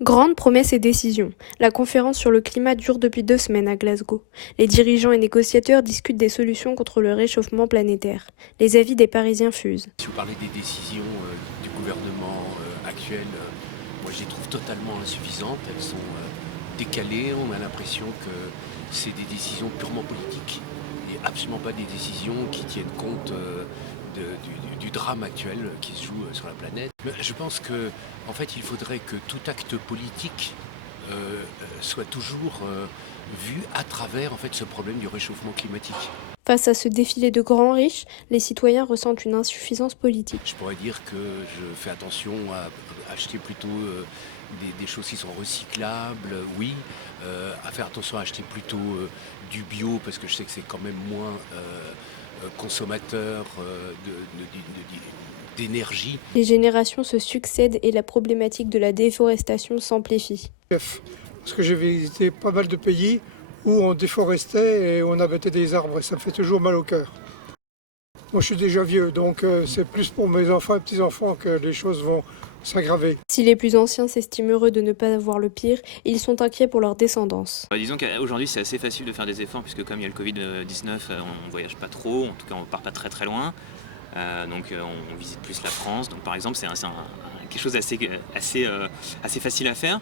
Grandes promesses et décisions. La conférence sur le climat dure depuis 2 semaines à Glasgow. Les dirigeants et négociateurs discutent des solutions contre le réchauffement planétaire. Les avis des Parisiens fusent. Si vous parlez des décisions du gouvernement actuel, moi je les trouve totalement insuffisantes. Elles sont décalées. On a l'impression que c'est des décisions purement politiques et absolument pas des décisions qui tiennent compte du drame actuel qui se joue sur la planète. Je pense que, en fait, il faudrait que tout acte politique soit toujours vu à travers ce problème du réchauffement climatique. Face à ce défilé de grands riches, les citoyens ressentent une insuffisance politique. Je pourrais dire que je fais attention à acheter plutôt des choses qui sont recyclables, oui, à faire attention à acheter plutôt du bio parce que je sais que c'est quand même moins consommateur d'énergie. Les générations se succèdent et la problématique de la déforestation s'amplifie. Parce que j'ai visité pas mal de pays où on déforestait et on abattait des arbres et ça me fait toujours mal au cœur. Moi je suis déjà vieux, donc c'est plus pour mes enfants et petits-enfants que les choses vont s'aggraver. Si les plus anciens s'estiment heureux de ne pas voir le pire, ils sont inquiets pour leur descendance. Disons qu'aujourd'hui c'est assez facile de faire des efforts puisque comme il y a le Covid-19, on ne voyage pas trop, en tout cas on ne part pas très loin. Donc on visite plus la France. Donc par exemple c'est quelque chose assez facile à faire.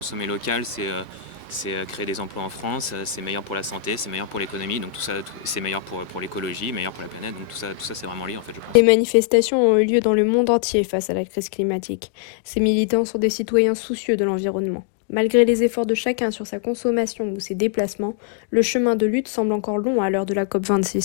Consommer local, c'est créer des emplois en France, c'est meilleur pour la santé, c'est meilleur pour l'économie, donc tout ça c'est meilleur pour l'écologie, meilleur pour la planète, donc tout ça c'est vraiment lié en fait, je pense. Les manifestations ont eu lieu dans le monde entier face à la crise climatique. Ces militants sont des citoyens soucieux de l'environnement. Malgré les efforts de chacun sur sa consommation ou ses déplacements, le chemin de lutte semble encore long à l'heure de la COP26.